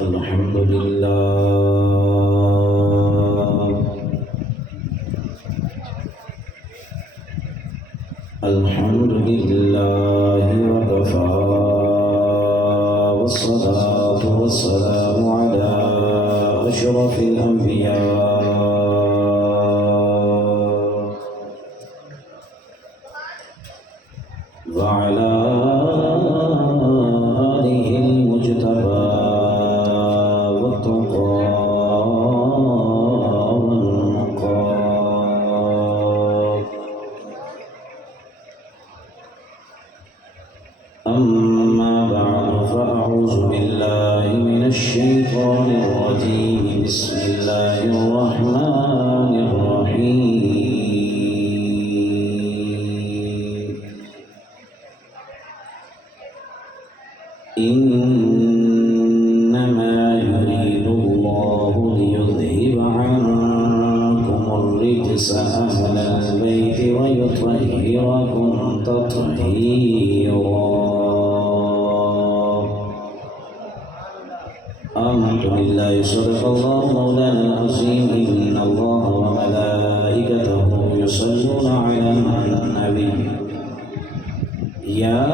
الحمد لله الحمد لله وكفى والصلاة والسلام على أشرف الأنبياء وعلى آله المجتبى والتقى والنقى أما بعد فأعوذ بالله من الشيطان الرجيم بسم الله الرحمن الرحيم إنما يريد الله ليذهب عنكم الرجس أهل البيت ويطهركم تطهيرا آمنت بالله صدق الله مولانا العظيم إن الله وملائكته يصلون على النبي يا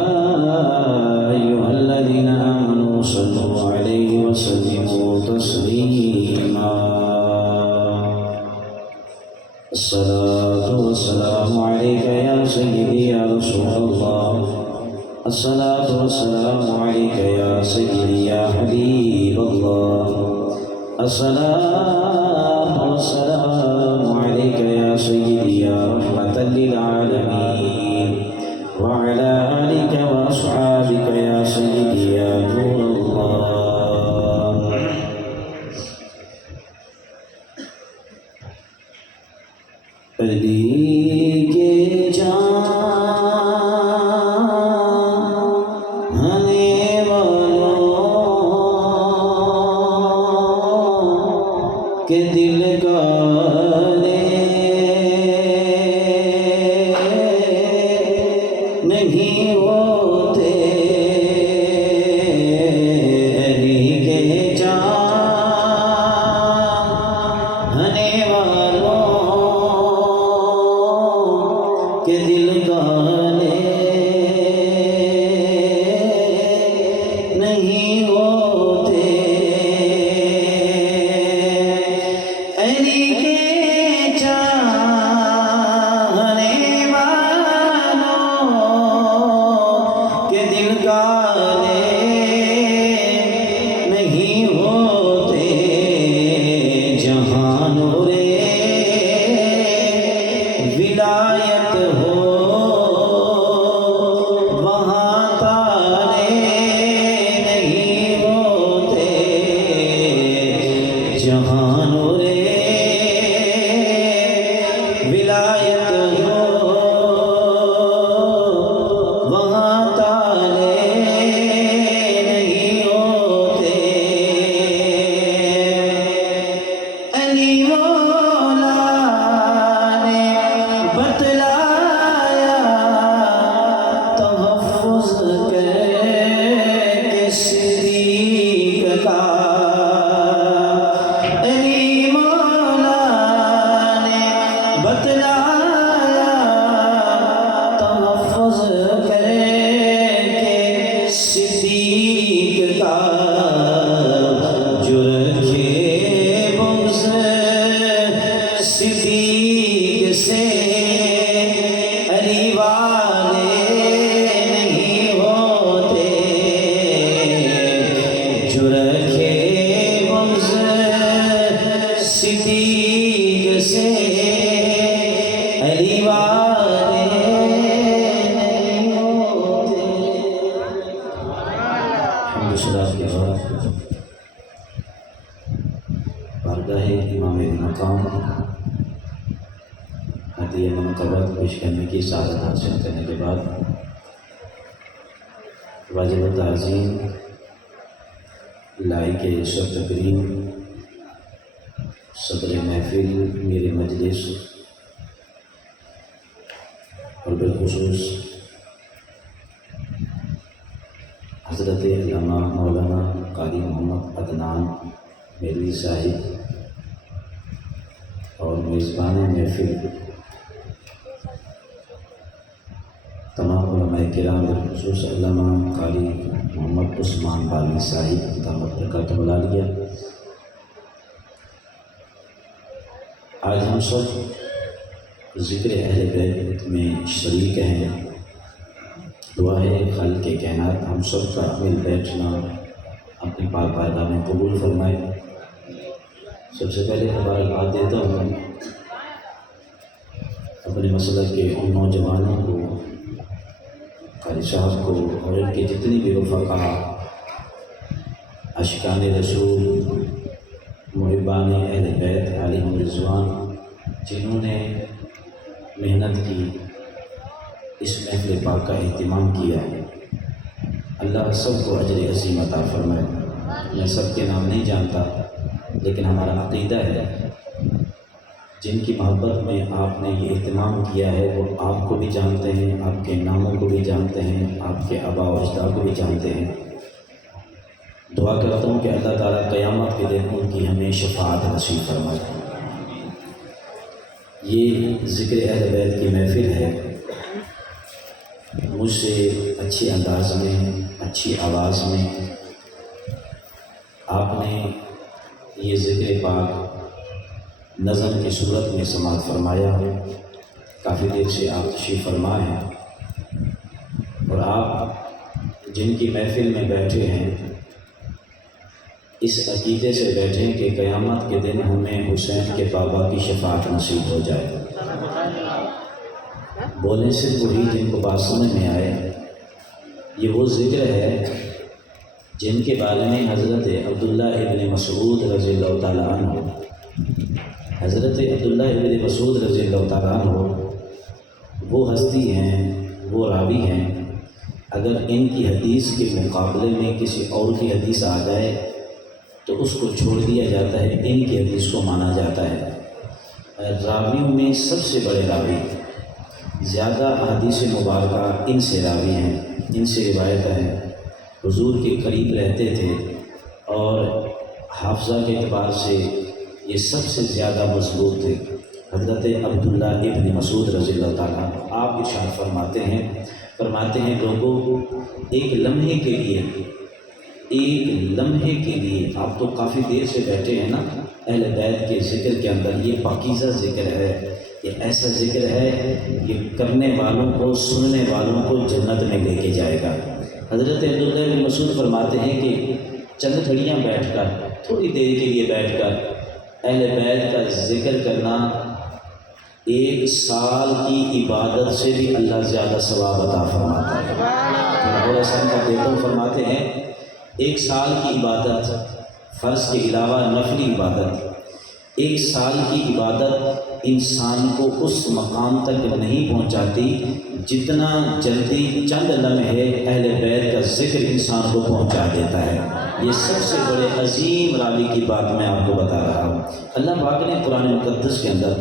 أيها الذين آمنوا صلوا عليه وسلموا تسليما الصلاة والسلام عليك يا سيدي يا رسول الله الصلاة والسلام عليك يا سيدي يا حبيب الله الصلاة والسلام عليك يا سيدي يا رحمة للعالمين وعلى آلك وأصحابك يا سيدي يا نور الله علی کے چاہنے والوں کے دل کالے نہیں ہوتے علی کے چاہنے والوں کے دل کالے نہیں ہوتے علی کے چاہنے والوں کے دل کالے نہیں ہوتے جہاں نور ولایت ہو وہاں تالے نہیں ہوتے جہاں نور ولایت ہو وہاں تالے نہیں ہوتے علی مولا نے بتلایا تحفظ کر کے صدیق کا علی مولا نے بتلایا تحفظ کر کے صدیق کا جو رکھے بغض صدیق سے علی والے نہیں ہوتے جو رکھے بغض صدیق سے علی والے نہیں ہوتے حمد صلاۃ کے بعد بارگاہ امام مقام ہدیہ منقبت پیش کرنے کی سعادت حاصل کرنے کے بعد واجب تعظیم لائق شب تقریم صدر محفل میرے مجلس اور بالخصوص حضرت علامہ مولانا قاری محمد عدنان میرلی صاحب اور میزبان محفل تمام علماء کرام بالخصوص علامہ قاری محمد عثمان بالی صاحب دامت برکاتہ العالیہ، آج ہم سب ذکر اہل بیت میں شریک ہیں۔ دعا ہے خالق کائنات ہم سب کا مل بیٹھنا اپنے پاک بارگاہ میں قبول فرمائے۔ سب سے پہلے مبارکباد دیتا ہوں اپنے مسلک کے ان نوجوانوں کو، قاری صاحب کو اور ان کے جتنی بھی رفقا عاشقان رسول، محبان اہل بیت علیہم رضوان، جنہوں نے محنت کی، اس محفل پاک کا اہتمام کیا ہے۔ اللہ سب کو اجر عظیم عطا فرمائے۔ میں سب کے نام نہیں جانتا، لیکن ہمارا عقیدہ ہے جن کی محبت میں آپ نے یہ اہتمام کیا ہے وہ آپ کو بھی جانتے ہیں، آپ کے ناموں کو بھی جانتے ہیں، آپ کے آباء و اجداد کو بھی جانتے ہیں۔ دعا کرتا ہوں کہ اللہ تعالیٰ قیامت کے دن ان کی ہمیں شفاعت نصیب فرمائے۔ یہ ذکر اہل بیت کی محفل ہے۔ مجھ سے اچھے انداز میں، اچھی آواز میں آپ نے یہ ذکر پاک نظم کی صورت میں سماعت فرمایا ہے۔ کافی دیر سے آپ تشریف فرما ہیں اور آپ جن کی محفل میں بیٹھے ہیں اس عقیدے سے بیٹھے ہیں کہ قیامت کے دن ہمیں حسین کے بابا کی شفاعت نصیب ہو جائے۔ بولنے سے وہی جن کو بات سمجھ میں آئے، یہ وہ ذکر ہے جن کے بارے میں حضرت عبداللہ ابن مسعود رضی اللہ تعالیٰ عنہ، حضرت عبداللہ ابن مسعود رضی اللہ تعالیٰ عنہ وہ ہستی ہیں، وہ راوی ہیں، اگر ان کی حدیث کے مقابلے میں کسی اور کی حدیث آ جائے تو اس کو چھوڑ دیا جاتا ہے، ان کی حدیث کو مانا جاتا ہے۔ راویوں میں سب سے بڑے راوی، زیادہ احادیث مبارکہ ان سے راوی ہیں، ان سے روایت ہیں، حضور کے قریب رہتے تھے اور حافظہ کے اعتبار سے یہ سب سے زیادہ مضبوط تھے۔ حضرت عبداللہ ابن مسعود رضی اللہ تعالیٰ آپ ارشاد فرماتے ہیں لوگوں، ایک لمحے کے لیے آپ تو کافی دیر سے بیٹھے ہیں نا، اہل بیت کے ذکر کے اندر یہ پاکیزہ ذکر ہے، یہ ایسا ذکر ہے یہ کرنے والوں کو، سننے والوں کو جنت میں لے کے جائے گا۔ حضرت عبداللہ بن مسعود فرماتے ہیں کہ چند گھڑیاں بیٹھ کر، تھوڑی دیر کے لیے بیٹھ کر اہل بیت کا ذکر کرنا 1 سال کی عبادت سے بھی اللہ زیادہ ثواب عطا فرماتا ہے۔ اور ایسا کا دیتا ہوں، فرماتے ہیں 1 سال کی عبادت، فرض کے علاوہ نفلی عبادت، 1 سال کی عبادت انسان کو اس مقام تک نہیں پہنچاتی جتنا جلدی چند لمحے اہل بیت کا ذکر انسان کو پہنچا دیتا ہے۔ یہ سب سے بڑے عظیم راوی کی بات میں آپ کو بتا رہا ہوں۔ اللہ پاک نے قرآن مقدس کے اندر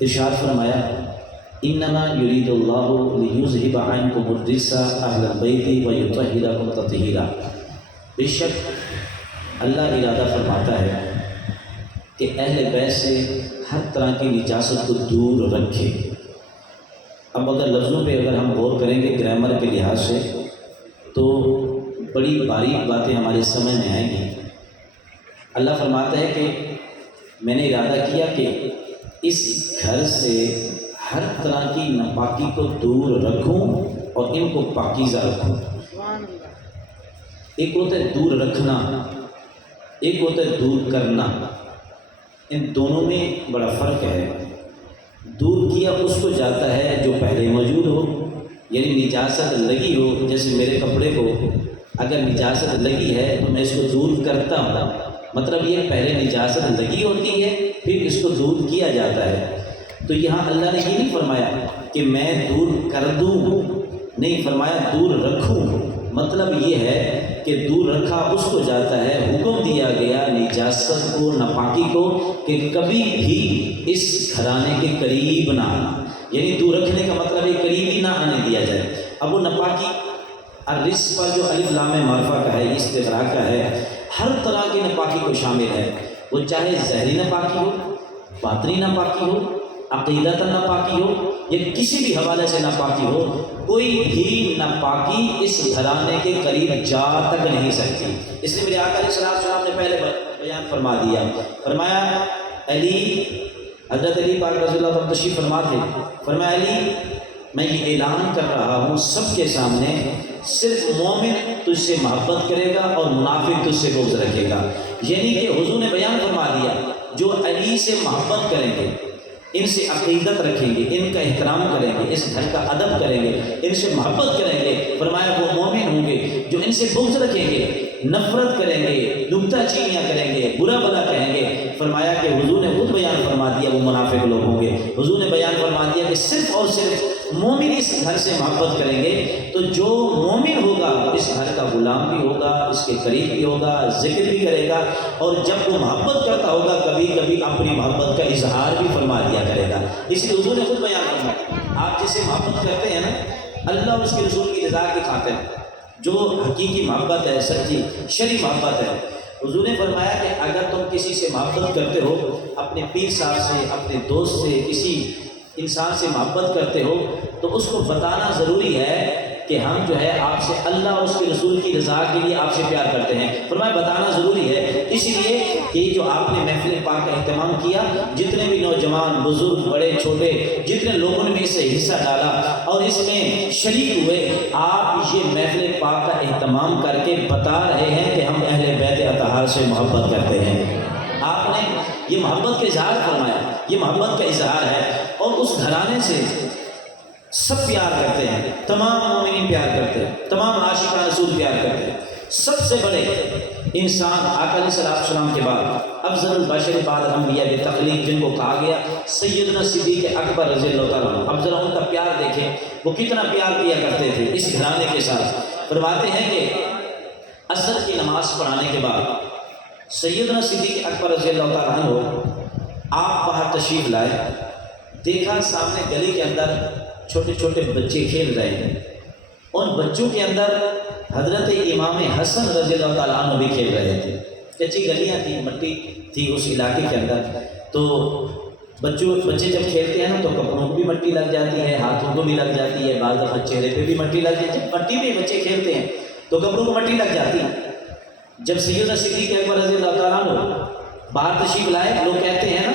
ارشاد فرمایا، انما یرید اللہ لیذہب عنکم الرجس اہل البیت ویطہرکم تطہیرا۔ بے شک اللہ ارادہ فرماتا ہے کہ اہل بیت سے ہر طرح کی نجاست کو دور رکھے۔ اب اگر لفظوں پہ اگر ہم غور کریں گے گرامر کے لحاظ سے تو بڑی باریک باتیں ہمارے سمجھ میں آئیں گی۔ اللہ فرماتا ہے کہ میں نے ارادہ کیا کہ اس گھر سے ہر طرح کی ناپاکی کو دور رکھوں اور ان کو پاکیزہ رکھوں۔ ایک ہوتا ہے دور رکھنا، ایک ہوتا ہے دور کرنا، ان دونوں میں بڑا فرق ہے۔ دور کیا اس کو جاتا ہے جو پہلے موجود ہو، یعنی نجاست لگی ہو، جیسے میرے کپڑے کو اگر نجاست لگی ہے تو میں اس کو دور کرتا ہوں، مطلب یہ پہلے نجاست لگی ہوتی ہے پھر اس کو دور کیا جاتا ہے۔ تو یہاں اللہ نے یہ نہیں فرمایا کہ میں دور کر دوں، نہیں فرمایا دور رکھوں۔ مطلب یہ ہے کہ دور رکھا اس کو جاتا ہے، حکم دیا گیا نجاست کو، ناپاکی کو کہ کبھی بھی اس گھرانے کے قریب نہ آنا، یعنی دور رکھنے کا مطلب ہے قریب ہی نہ آنے دیا جائے۔ اب وہ ناپاکی الرجس پر جو الف لام معرفہ کا ہے، استغراق کا ہے، ہر طرح کی ناپاکی کو شامل ہے، وہ چاہے ظاہری ناپاکی ہو، باطنی ناپاکی ہو، عقیدت ناپاکی ہو، یا کسی بھی حوالے سے ناپاکی ہو، کوئی بھی ناپاکی اس گھرانے کے قریب جا تک نہیں سکتی۔ اس لیے میرے آقا علیہ السلام نے پہلے بیان فرما دیا، فرمایا علی، حضرت علی پاک رضی اللہ عنہ تشریف فرما تھے، فرمایا علی میں یہ اعلان کر رہا ہوں سب کے سامنے، صرف مومن تجھ سے محبت کرے گا اور منافق تجھ سے بغض رکھے گا۔ یعنی کہ حضور نے بیان فرما دیا جو علی سے محبت کریں گے، ان سے عقیدت رکھیں گے، ان کا احترام کریں گے، اس گھر کا ادب کریں گے، ان سے محبت کریں گے، فرمایا وہ مومن ہوں گے۔ جو ان سے بغض رکھیں گے، نفرت کریں گے، نکتہ چینیاں کریں گے، برا بھلا کہیں گے، فرمایا کہ حضور نے خود بیان فرما دیا وہ منافق لوگ ہوں گے۔ حضور نے بیان فرما دیا کہ صرف اور صرف مومن اس گھر سے محبت کریں گے، تو جو مومن ہوگا اس گھر کا غلام بھی ہوگا، اس کے قریب بھی ہوگا، ذکر بھی کرے گا، اور جب وہ محبت کرتا ہوگا کبھی کبھی اپنی محبت کا اظہار بھی فرما دیا کرے گا۔ اس لیے حضور نے خود بیان فرمایا آپ جسے محبت کرتے ہیں نا، اللہ اس کے رسول کی رضا کی خاطر، جو حقیقی محبت ہے، سچی شرعی محبت ہے، حضور نے فرمایا کہ اگر تم کسی سے محبت کرتے ہو، اپنے پیر صاحب سے، اپنے دوست سے، کسی انسان سے محبت کرتے ہو، تو اس کو بتانا ضروری ہے کہ ہم جو ہے آپ سے اللہ اور اس کے رسول کی رضا کے لیے آپ سے پیار کرتے ہیں۔ فرمایا بتانا ضروری ہے، اس لیے کہ جو آپ نے محفل پاک کا اہتمام کیا، جتنے بھی نوجوان، بزرگ، بڑے چھوٹے، جتنے لوگوں نے اس سے حصہ ڈالا اور اس میں شریک ہوئے، آپ یہ محفل پاک کا اہتمام کر کے بتا رہے ہیں کہ ہم اہل بیت اطہار سے محبت کرتے ہیں۔ آپ نے یہ محبت کا اظہار فرمایا، یہ محبت کا اظہار ہے، اور اس گھرانے سے سب پیار کرتے ہیں، تمام مومنین پیار کرتے ہیں، تمام عاشقان رسول پیار کرتے ہیں۔ سب سے بڑے انسان آقا علیہ السلام کے بعد افضل البشر بعد انبیاء بتخلیق، جن کو کہا گیا سیدنا صدیق اکبر رضی اللہ تعالیٰ عنہ، اب ذرا ان کا پیار دیکھیں، وہ کتنا پیار کیا کرتے تھے اس گھرانے کے ساتھ۔ فرماتے ہیں کہ عصر کی نماز پڑھانے کے بعد سیدنا صدیق اکبر رضی اللہ تعالیٰ عنہ آپ باہر تشریف لائے، دیکھا سامنے گلی کے اندر چھوٹے چھوٹے بچے کھیل رہے ہیں، ان بچوں کے اندر حضرت امام حسن رضی اللہ تعالیٰ عنہ بھی کھیل رہے تھے۔ کچی گلیاں تھیں، مٹی تھی اس علاقے کے اندر، تو بچے جب کھیلتے ہیں نا تو کپڑوں کو بھی مٹی لگ جاتی ہے، ہاتھوں کو بھی لگ جاتی ہے، بعض دفعہ چہرے پہ بھی مٹی لگ جاتی ہے۔ مٹی میں بچے کھیلتے ہیں تو کپڑوں کو مٹی لگ جاتی ہے۔ جب سیدنا صدیق اکبر رضی اللہ تعالیٰ عنہ باہر تشریف لائے، لوگ کہتے ہیں نا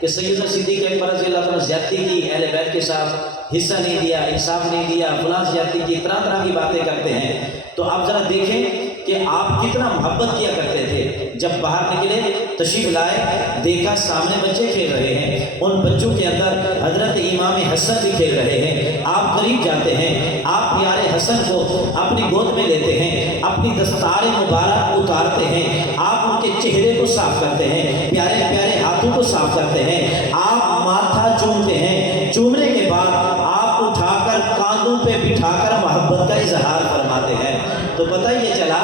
کہ سیدنا صدیق اکبر رضی اللہ عنہ زیادتی کی، اہل بیت کے ساتھ حصہ نہیں دیا، انصاف نہیں دیا، فلاں زیادتی کی، طرح طرح کی باتیں کرتے ہیں۔ تو آپ ذرا دیکھیں کہ آپ کتنا محبت کیا کرتے تھے۔ جب باہر نکلے، تشریف لائے، دیکھا سامنے بچے کھیل رہے ہیں، ان بچوں کے اندر حضرت امام حسن بھی کھیل رہے ہیں، آپ قریب جاتے ہیں، آپ پیارے حسن کو اپنی گود میں لیتے ہیں، اپنی دستار مبارک اتارتے ہیں، آپ ان کے چہرے کو صاف کرتے ہیں، پیارے پیارے ہاتھوں کو صاف کرتے ہیں، آپ ماتھا چومتے ہیں، چومنے کے بعد آپ اٹھا کر کاندھوں پہ بٹھا کر محبت کا اظہار فرماتے ہیں۔ تو پتہ یہ چلا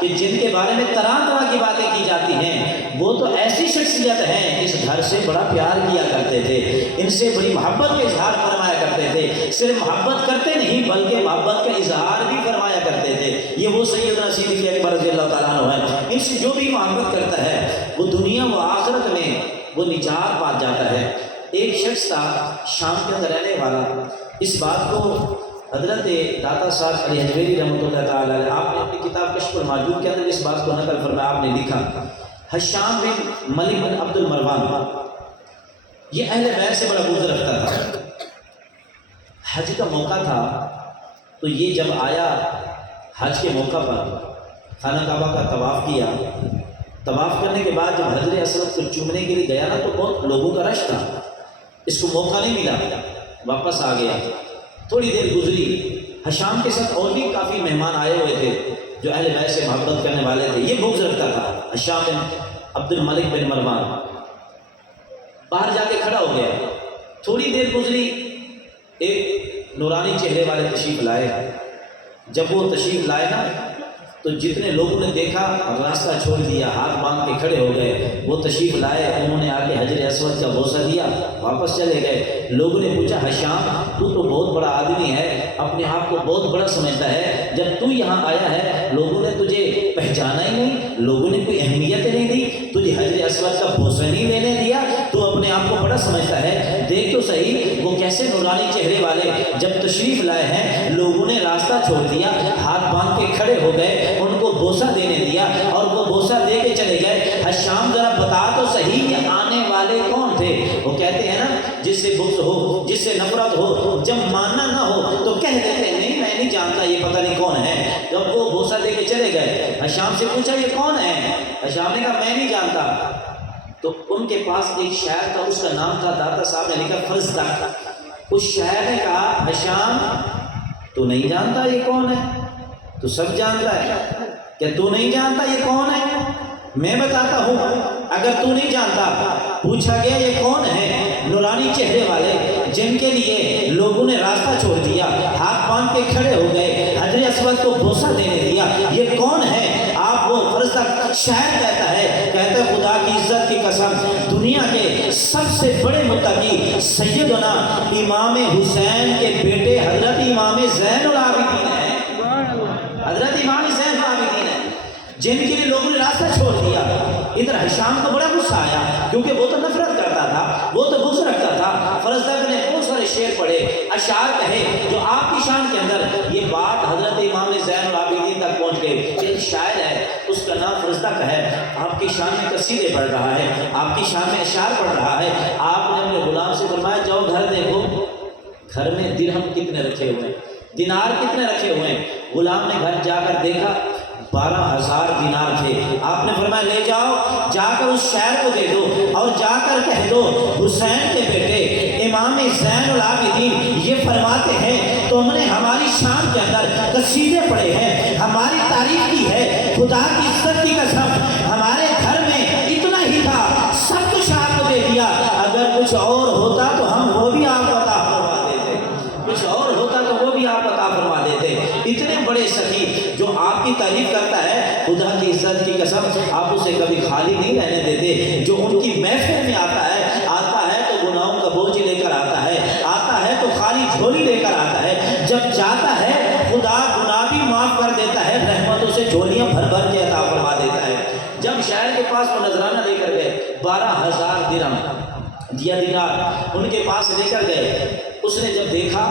کہ جن کے بارے میں طرح طرح کی باتیں کی جاتی ہیں، وہ تو ایسی شخصیت ہیں، اس گھر سے بڑا پیار کیا کرتے تھے، ان سے بڑی محبت کا اظہار فرمایا کرتے تھے، صرف محبت کرتے نہیں بلکہ محبت کا اظہار بھی فرمایا کرتے تھے۔ یہ وہ سیدنا صدیق اکبر رضی اللہ تعالیٰ عنہ ہے، ان سے جو بھی محبت کرتا ہے وہ دنیا و آخرت میں وہ نجات پا جاتا ہے۔ ایک شخص تھا شام کے اندر رہنے والا، اس بات کو حضرت داتا صاحب علی حجویری رحمۃ اللہ تعالیٰ علیہ، آپ نے اپنی کتاب کشف المحجوب کے اندر اس بات کو نقل فرمایا، آپ نے لکھا حشام بن ملک بن عبد المروان، یہ اہل بیت سے بڑا بغض رکھتا تھا۔ حج کا موقع تھا تو یہ جب آیا حج کے موقع پر خانہ کعبہ کا طواف کیا، طواف کرنے کے بعد جب حجر اسود کو چومنے کے لیے گیا نا تو بہت لوگوں کا رش تھا، اس کو موقع نہیں ملا، واپس آ گیا۔ تھوڑی دیر گزری، حشام کے ساتھ اور بھی کافی مہمان آئے ہوئے تھے جو اہل بیت سے محبت کرنے والے تھے، یہ بغض رکھتا تھا حشام بن عبد الملک بن مروان۔ باہر جا کے کھڑا ہو گیا، تھوڑی دیر گزری، ایک نورانی چہرے والے تشریف لائے، جب وہ تشریف لائے نا تو جتنے لوگوں نے دیکھا اور راستہ چھوڑ دیا، ہاتھ باندھ کے کھڑے ہو گئے۔ وہ تشریف لائے، انہوں نے آ کے حجر اسود کا بوسہ دیا، واپس چلے گئے۔ لوگوں نے پوچھا ہشام تو بہت بڑا آدمی ہے، اپنے آپ کو بہت بڑا سمجھتا ہے، جب تو یہاں آیا ہے لوگوں نے تجھے پہچانا ہی نہیں، لوگوں نے کوئی اہمیت نہیں دی، تجھے حجر اسود کا بوسہ نہیں لینے دیا، تو اپنے آپ کو بڑا سمجھتا ہے۔ دیکھ تو صحیح وہ کیسے نورانی چہرے والے جب تشریف لائے ہیں، لوگوں نے راستہ چھوڑ دیا، ہاتھ باندھ کے کھڑے ہو گئے، ان کو بوسہ دینے دیا اور وہ بوسہ دے کے چلے گئے۔ ہشام ذرا بتا تو صحیح کہ آنے والے کون تھے؟ وہ کہتے ہیں نا جس سے بغض ہو، جس سے نفرت ہو، جب ماننا نہ ہو تو کہہ دیتے ہیں نہیں میں نہیں جانتا، یہ پتہ نہیں کون ہے۔ جب وہ بوسہ دے کے چلے گئے، ہشام سے پوچھا یہ کون ہے؟ ہشام نے کہا میں نہیں جانتا۔ تو ان کے پاس ایک شاعر تھا، اس کا نام تھا، داتا صاحب نے لکھا فرزدق۔ اس شاعر نے کہا ہشام تو نہیں جانتا یہ کون ہے؟ تو سب جانتا ہے، کہ تو نہیں جانتا یہ کون ہے؟ میں بتاتا ہوں، اگر تو نہیں جانتا۔ پوچھا گیا یہ کون ہے؟ نورانی چہرے والے جن کے لیے لوگوں نے راستہ چھوڑ دیا، ہاتھ باندھ کے کھڑے ہو گئے، حجر اسود کو بوسہ دینے دیا، یہ کون ہے؟ آپ وہ فرزدق شاعر کہتا ہے خدا کی عزت کی قسم دنیا کے سب سے بڑے متقی سیدنا امام حسین کے بیٹے حضرت امام زین العابدین ہیں، حضرت امام زین العابدین ہیں، جن کے لیے لوگوں نے راستہ چھوڑ دیا۔ ادھر ہشام کو بڑا غصہ آیا کیونکہ وہ تو نفرت کرتا تھا، وہ تو بغض رکھتا تھا۔ فرزدق نے بہت سارے شعر پڑھے، اشعار کہے جو آپ کی شان کے اندر یہ بات حضرت امام زین العابدین تک پہنچ گئی۔ ایک شاعر ہے، اس کا نام فرزدق ہے، آپ کی شان میں قصیدے پڑھ رہا ہے، آپ کی شان میں اشعار پڑھ رہا ہے۔ آپ نے اپنے غلام سے فرمایا جاؤ گھر دیکھو، گھر میں درہم کتنے رکھے ہوئے ہیں، دینار کتنے رکھے ہوئے ہیں۔ غلام نے گھر جا کر دیکھا 12,000 دینار تھے۔ آپ نے فرمایا لے جاؤ، جا کر اس شاعر کو دے دو اور جا کر کہہ دو حسین کے بیٹے امام زین العابدین یہ فرماتے ہیں تم نے ہماری شان کے اندر قصیدے پڑھے ہیں، ہماری تعریف کی ہے، خدا کی عزت کی قسم ہمارے گھر میں اتنا ہی تھا، سب کچھ آپ کو دے دیا، اگر کچھ اور ہوتا تو ہم وہ بھی آپ کو عطا فرما دیتے، کچھ اور ہوتا تو وہ بھی آپ عطا فرما دیتے۔ اتنے بڑے سخی جو آپ کی تعریف کرتا ہے، خدا کی عزت کی قسم آپ اسے کبھی خالی نہیں رہنے دیتے۔ جو ان کی محفل میں آتا ہے تو گناہوں کا بوجھ لے کر آتا ہے تو خالی جھولی لے کر آتا ہے، جب جاتا ہے خدا گناہ بھی معاف کر دیتا ہے، رحمتوں سے جھولیاں بھر بھر کے عطا فرما دیتا ہے۔ جب شاعر کے پاس وہ نذرانہ لے کر گئے 12,000 درہم دیا دینار ان کے پاس لے کر گئے، اس نے جب دیکھا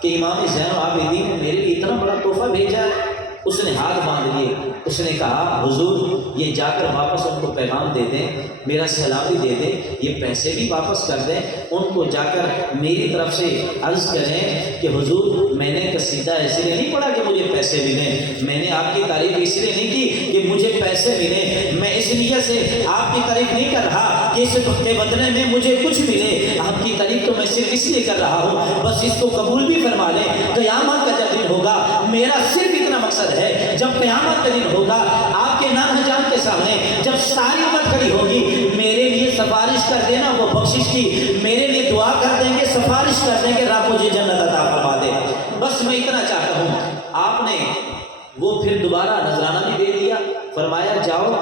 کہ امام زین العابدین نے میرے لیے اتنا بڑا تحفہ بھیجا ہے، اس نے ہاتھ باندھ لیے، اس نے کہا حضور یہ جا کر واپس ان کو پیغام دے دیں، میرا سلام بھی دے دیں، یہ پیسے بھی واپس کر دیں، ان کو جا کر میری طرف سے عرض کریں کہ حضور میں نے قصیدہ اس لیے نہیں پڑھا کہ مجھے پیسے ملیں، میں نے آپ کی تعریف اس لیے نہیں کی کہ مجھے پیسے ملیں، میں اس لیے سے آپ کی تعریف نہیں کر رہا کہ اس کے بدلے میں مجھے کچھ ملے، آپ کی تعریف تو میں صرف اس لیے کر رہا ہوں بس اس کو قبول بھی فرما لیں، قیامت کا جب دن ہوگا میرا صرف اتنا مقصد ہے، جب قیامت کا دن ہوگا آپ کے نام جان کے سامنے جب ساری امت کھڑی ہوگی میرے لیے سفارش کر دینا، وہ بخشش کی میرے لیے دعا کر دیں گے، سفارش کر دیں گے رب مجھے جنت عطا فرما دے، بس میں اتنا چاہتا ہوں۔ آپ نے وہ پھر دوبارہ نذرانہ بھی دے دیا، فرمایا جاؤ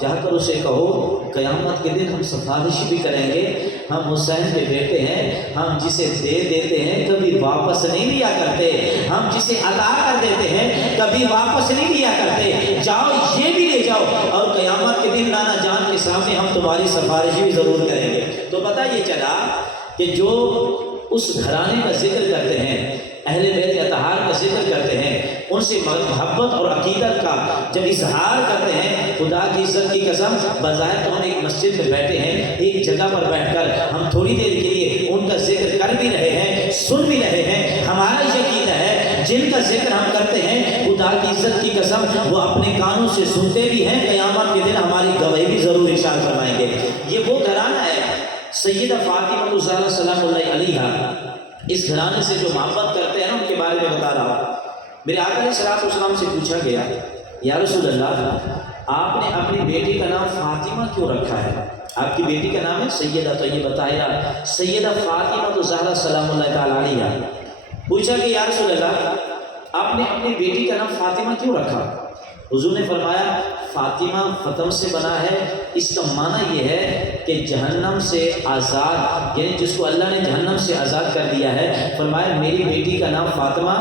جا کر اسے کہو قیامت کے دن ہم سفارش بھی کریں گے، ہم حسین کے بیٹے ہیں، ہم جسے دے دیتے ہیں کبھی واپس نہیں لیا کرتے، ہم جسے عطا کر دیتے ہیں کبھی واپس نہیں لیا کرتے، جاؤ یہ بھی لے جاؤ اور قیامت کے دن نانا جان کے سامنے ہم تمہاری سفارش بھی ضرور کریں گے۔ تو پتہ یہ چلا کہ جو اس گھرانے کا ذکر کرتے ہیں، اہل بیت اطہار کا ذکر کرتے ہیں، ان سے محبت اور عقیدت کا جب اظہار کرتے ہیں، خدا کی عزت کی قسم بظاہر تو ہم ایک مسجد میں بیٹھے ہیں، ایک جگہ پر بیٹھ کر ہم تھوڑی دیر کے لیے ان کا ذکر کر بھی رہے ہیں، سن بھی رہے ہیں، ہمارا یقین ہے جن کا ذکر ہم کرتے ہیں خدا کی عزت کی قسم وہ اپنے کانوں سے سنتے بھی ہیں، قیامت کے دن ہماری گواہی بھی ضرور ارشاد فرمائیں گے۔ یہ وہ گھرانہ ہے سیدہ فاطمہ الزہرا سلام اللہ علیہا، اس گھرانے سے جو محبت کرتے ہیں ان کے بارے میں بتا رہا ہوں۔ میرے آقا علیہ الصلوۃ والسلام سے پوچھا گیا یا رسول اللہ آپ نے اپنی بیٹی کا نام فاطمہ کیوں رکھا ہے؟ آپ کی بیٹی کا نام ہے سیدہ طیبہ طاہرہ سیدہ فاطمہ الزہرا سلام اللہ تعالی علیہا۔ پوچھا کہ یا رسول اللہ آپ نے اپنی بیٹی کا نام فاطمہ کیوں رکھا؟ حضور نے فرمایا فاطمہ فتم سے بنا ہے، اس کا معنی یہ ہے کہ جہنم سے آزاد، یعنی جس کو اللہ نے جہنم سے آزاد کر دیا ہے۔ فرمایا میری بیٹی کا نام فاطمہ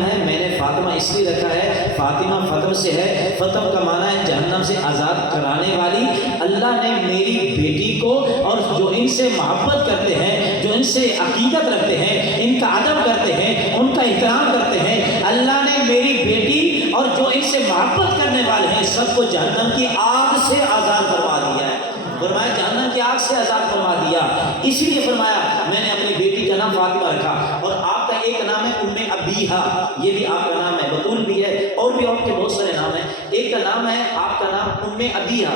ہے، میں نے فاطمہ اس لیے رکھا ہے، فاطمہ فتم سے ہے، فتم کا معنی ہے جہنم سے آزاد کرانے والی۔ اللہ نے میری بیٹی کو اور جو ان سے محبت کرتے ہیں، جو ان سے عقیدت رکھتے ہیں، ان کا ادب کرتے ہیں، ان کا احترام کرتے ہیں، اللہ نے میری بیٹی اور جو ان سے محبت کرنے والے ہیں سب کو جہنم کی آگ سے آزاد فرما دیا ہے۔ فرمایا جہنم کی آگ سے آزاد فرما دیا، اسی لیے فرمایا میں نے اپنی بیٹی کا نام فاطمہ رکھا۔ اور آپ کا ایک نام ہے ام ابیہا، یہ بھی آپ کا نام ہے، بطول بھی ہے، اور بھی آپ کے بہت سارے نام ہیں۔ ایک کا نام ہے آپ کا نام ام ابیہا۔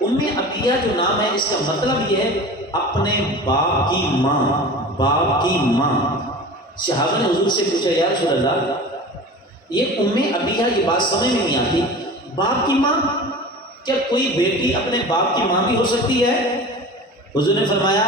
ام ابیہا جو نام ہے اس کا مطلب یہ ہے اپنے باپ کی ماں، باپ کی ماں۔ صحابہ نے حضور سے پوچھا یا رسول اللہ یہ ام ابیہا کی بات سمجھ میں نہیں آتی، باپ کی ماں، کیا کوئی بیٹی اپنے باپ کی ماں بھی ہو سکتی ہے؟ حضور نے فرمایا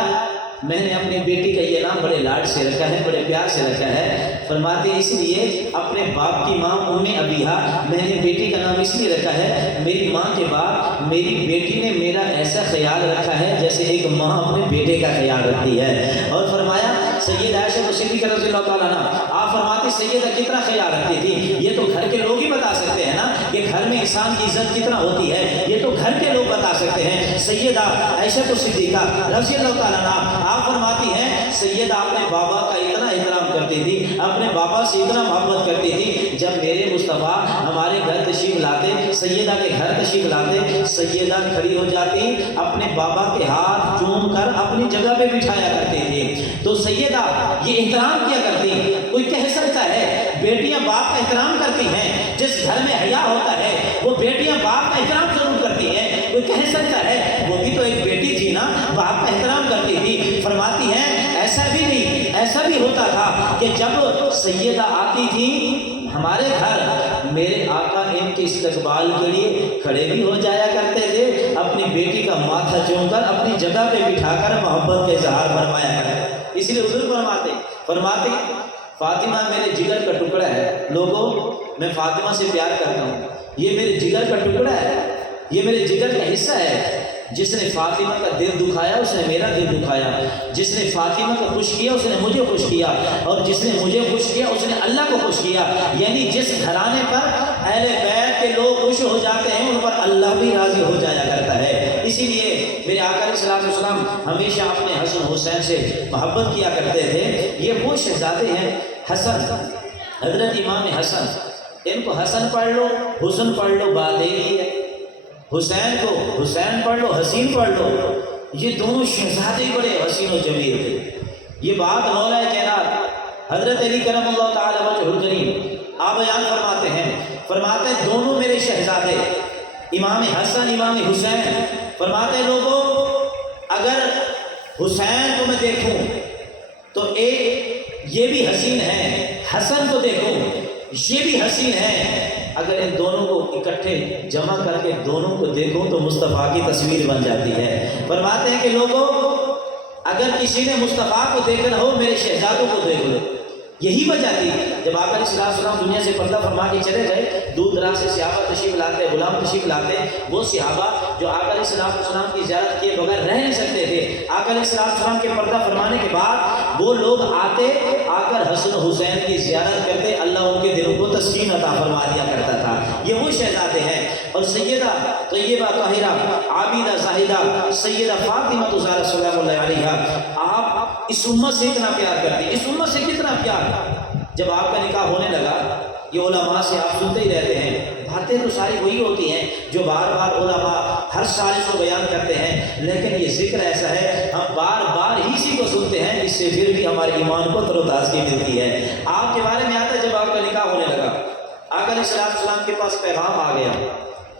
میں نے اپنی بیٹی کا یہ نام بڑے لاڈ سے رکھا ہے، بڑے پیار سے رکھا ہے۔ فرماتے اس لیے اپنے باپ کی ماں ام ابیہا میں نے بیٹی کا نام اس لیے رکھا ہے، میری ماں کے بعد میری بیٹی نے میرا ایسا خیال رکھا ہے جیسے ایک ماں اپنے بیٹے کا خیال رکھتی ہے۔ اور فرمایا سید عائشہ صدیقہ رضی اللہ تعالیٰ عنہ، آپ فرماتے سیدہ کتنا خیال رکھتی تھی، یہ تو گھر کے لوگ ہی بتا سکتے ہیں نا کہ گھر میں انسان کی عزت کتنا ہوتی ہے، یہ تو گھر کے لوگ بتا سکتے ہیں۔ سیدہ عائشہ صدیقہ رضی اللہ تعالیٰ عنہ آپ فرماتی ہیں سیدہ اپنے بابا کا اتنا احترام کرتی تھی، اپنے بابا سے اتنا محبت کرتی تھی، جب میرے مصطفیٰ ہمارے گھر تشریف لاتے، سیدہ کے گھر تشریف لاتے، سیدہ کھڑی ہو جاتی، اپنے بابا کے ہاتھ چوم کر اپنی جگہ پہ بٹھایا کرتی تھی۔ تو سیدہ یہ احترام کیا کرتی۔ کوئی کہہ سکتا ہے بیٹیاں باپ کا احترام کرتی ہیں، جس گھر میں حیا ہوتا ہے وہ بیٹیاں باپ کا احترام ضرور کرتی ہیں۔ کوئی کہہ سکتا ہے وہ بھی تو ایک بیٹی تھی نا، باپ کا احترام کرتی تھی۔ فرماتی ہیں ایسا بھی نہیں، ایسا بھی ہوتا تھا کہ جب سیدہ آتی تھی ہمارے گھر، میرے آقا ان کے استقبال کے لیے کھڑے بھی ہو جایا کرتے تھے، اپنی بیٹی کا ماتھا چوم کر اپنی جگہ پہ بٹھا کر محبت کے اظہار فرمایا کرتے۔ اس لیے حضور فرماتے فاطمہ میرے جگر کا ٹکڑا ہے، لوگوں میں فاطمہ سے پیار کرتا ہوں، یہ میرے جگر کا ٹکڑا ہے، یہ میرے جگر کا حصہ ہے۔ جس نے فاطمہ کا دل دکھایا اس نے میرا دل دکھایا، جس نے فاطمہ کو خوش کیا اس نے مجھے خوش کیا، اور جس نے مجھے خوش کیا اس نے اللہ کو خوش کیا۔ یعنی جس گھرانے پر اہل بیت کے لوگ خوش ہو جاتے ہیں ان پر اللہ بھی راضی ہو جایا کرتا ہے۔ اسی لیے میرے آقا علیہ الصلوۃ والسلام ہمیشہ اپنے حسن حسین سے محبت کیا کرتے تھے۔ یہ وہ شہزادے ہیں حسن، حضرت امام حسن، ان کو حسن پڑھ لو حسن پڑھ لو بات ایک ہے، حسین کو حسین پڑھ لو حسین پڑھ لو، یہ دونوں شہزادے بڑے حسین و جمیل تھے۔ یہ بات مولا کائنات حضرت علی کرم اللہ تعالی وجہ الکریم آپ بیان فرماتے ہیں دونوں میرے شہزادے امام حسن امام حسین، فرماتے لوگوں اگر حسین کو میں دیکھوں تو ایک یہ بھی حسین ہے، حسن کو دیکھوں یہ بھی حسین ہے، اگر ان دونوں کو اکٹھے جمع کر کے دونوں کو دیکھوں تو مصطفیٰ کی تصویر بن جاتی ہے۔ فرماتے ہیں کہ لوگوں اگر کسی نے مصطفیٰ کو دیکھنا ہو میرے شہزادوں کو دیکھ لو۔ یہی وجہ تھی جب آقا علیہ السلام دنیا سے پردہ فرما کے چلے گئے، دور دراز سے صحابہ تشریف لاتے، غلام تشریف لاتے، وہ صحابہ جو آقا علیہ السلام کی زیارت کیے بغیر رہ نہیں سکتے تھے، آقا علیہ السلام کے پردہ فرمانے کے بعد وہ لوگ آتے، آ کر حسن حسین کی زیارت کرتے، اللہ ان کے دلوں کو تسکین عطا فرما دیا کرتا تھا۔ یہ وہ شہزادے ہیں۔ اور سیدہ طیبہ طاہرہ عابدہ زاہدہ سیدہ فاطمہ الزہرا سلام اللہ علیہا، آپ اس امت سے اتنا پیار کرتے ہیں، اس امت سے کتنا پیار۔ جب آپ کا نکاح ہونے لگا، یہ علماء سے آپ سنتے ہی رہتے ہیں، باتیں تو ساری وہی ہوتی ہیں جو بار بار علماء ہر سال اس کو بیان کرتے ہیں، لیکن یہ ذکر ایسا ہے ہم بار بار ہی اسی کو سنتے ہیں، اس سے پھر بھی ہمارے ایمان کو تر و تازگی ملتی ہے۔ آپ کے بارے میں آتا ہے جب آپ کا نکاح ہونے لگا، آقا علیہ السلام کے پاس پیغام آ گیا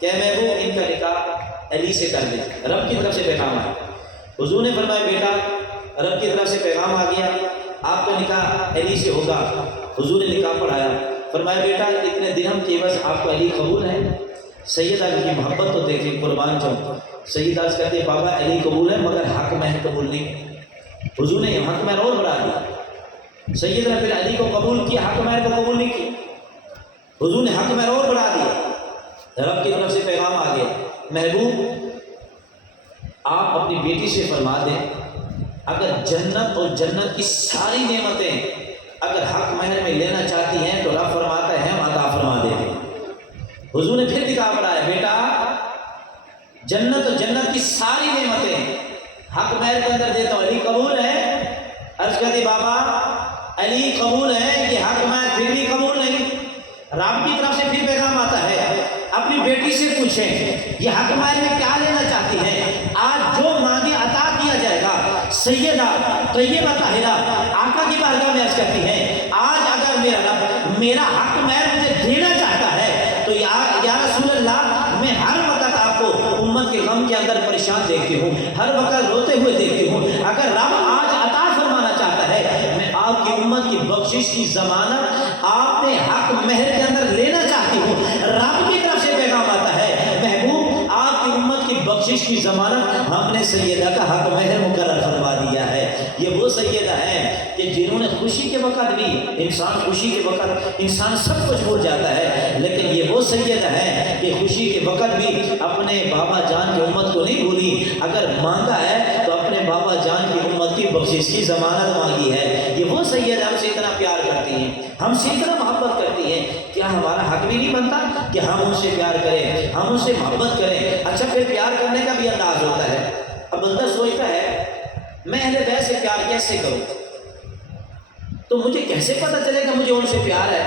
کہ محبوب ان کا نکاح علی سے کر دیں، رب کی طرف سے پیغام آیا۔ حضور نے فرمایا بیٹا رب کی طرف سے پیغام آ گیا، آپ کا نکاح علی سے ہوگا۔ حضور نے نکاح پڑھایا، فرمایا بیٹا اتنے درہم کی عوض آپ کو علی قبول ہے؟ سیدہ کی محبت تو دیکھیں قربان جاؤ، سیدہ کہتے ہیں بابا علی قبول ہے مگر حق مہر قبول نہیں۔ حضور نے حق مہر اور بڑھا دیا، سیدہ نے پھر علی کو قبول کیا، حق مہر کو قبول نہیں کیا، حضور نے حق مہر اور بڑھا دیا۔ رب کی طرف سے پیغام آ گیا، محبوب آپ اپنی بیٹی سے فرما دیں اگر جنت اور جنت کی ساری نعمتیں اگر حق مہر میں لینا چاہتی ہیں تو رب فرماتا ہے ہم عطا فرما دیں گے۔ حضور نے پھر دکھا پڑھایا، بیٹا جنت اور جنت کی ساری نعمتیں حق مہر کے اندر دیتا ہوں، علی قبول ہے؟ عرض کرتی بابا علی قبول ہے، یہ حق مہر پھر بھی قبول نہیں۔ رب کی طرف سے پھر پیغام آتا ہے، اپنی بیٹی سے پوچھیں یہ حق مہر میں کیا لینا چاہتی ہے، آج جو مانگے عطا کیا جائے گا۔ سیدہ طیبہ طاہرہ آقا کی بارگاہ میں عرض کرتی ہے، آج اگر میرا رب میرا حق مہر مجھے دینا چاہتا ہے تو یا رسول اللہ میں ہر وقت آپ کو امت کے غم کے اندر پریشان دیکھتی ہوں، ہر وقت روتے ہوئے دیکھتی ہوں، اگر رب آج عطا فرمانا چاہتا ہے میں آپ کی امت کی بخشش کی ضمانت آپ نے حق مہر کے اندر لینا چاہتی ہوں۔ رب کی طرف سے پیغام آتا ہے، محبوب آپ کی امت کی بخشش کی ضمانت ہم نے سیدہ کا حق مہر مقرر فرما دیا ہے۔ یہ وہ سیدہ ہے کہ جنہوں نے خوشی کے وقت بھی خوشی کے وقت انسان سب کچھ بھول جاتا ہے، لیکن یہ وہ سیدہ ہے کہ خوشی کے وقت بھی اپنے بابا جان کی امت کو نہیں بھولی، اگر مانگا ہے تو اپنے بابا جان کی امت کی بخشش کی ضمانت مانگی ہے۔ یہ وہ سیدہ ہم سے اتنا پیار کرتی ہیں، ہم سے اتنا محبت کرتی ہیں، کیا ہمارا حق بھی نہیں بنتا کہ ہم ان سے پیار کریں، ہم ان سے محبت کریں؟ اچھا پھر پیار کرنے کا بھی انداز ہوتا ہے۔ اب بندہ سوچتا ہے میں اہل بیت سے پیار کیسے کروں، تو مجھے کیسے پتہ چلے کہ مجھے ان سے پیار ہے؟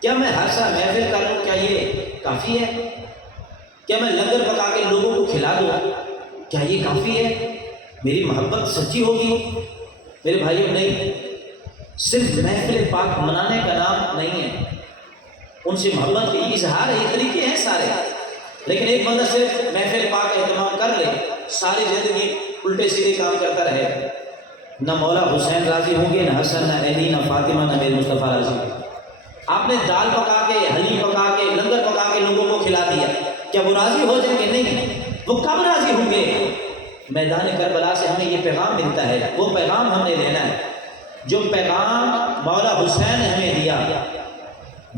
کیا میں ہر سال محفل کر لوں، کیا یہ کافی ہے؟ کیا میں لنگر پکا کے لوگوں کو کھلا دوں، کیا یہ کافی ہے؟ میری محبت سچی ہوگی؟ میرے بھائیوں نہیں، صرف محفل پاک منانے کا نام نہیں ہے، ان سے محبت کے اظہار یہ طریقے ہیں سارے، لیکن ایک بندہ صرف محفل پاک اہتمام کر لے، ساری زندگی الٹے سیدھے کام کرتا رہے، نہ مولا حسین راضی ہوں گے، نہ حسن، نہ علی، نہ فاطمہ، نہ میرے مصطفیٰ راضی۔ آپ نے دال پکا کے، حلیم پکا کے، لنگر پکا کے لوگوں کو کھلا دیا، کیا وہ راضی ہو جائیں گے؟ نہیں، وہ کب راضی ہوں گے؟ میدان کربلا سے ہمیں یہ پیغام ملتا ہے، وہ پیغام ہم نے لینا ہے جو پیغام مولا حسین نے ہمیں دیا،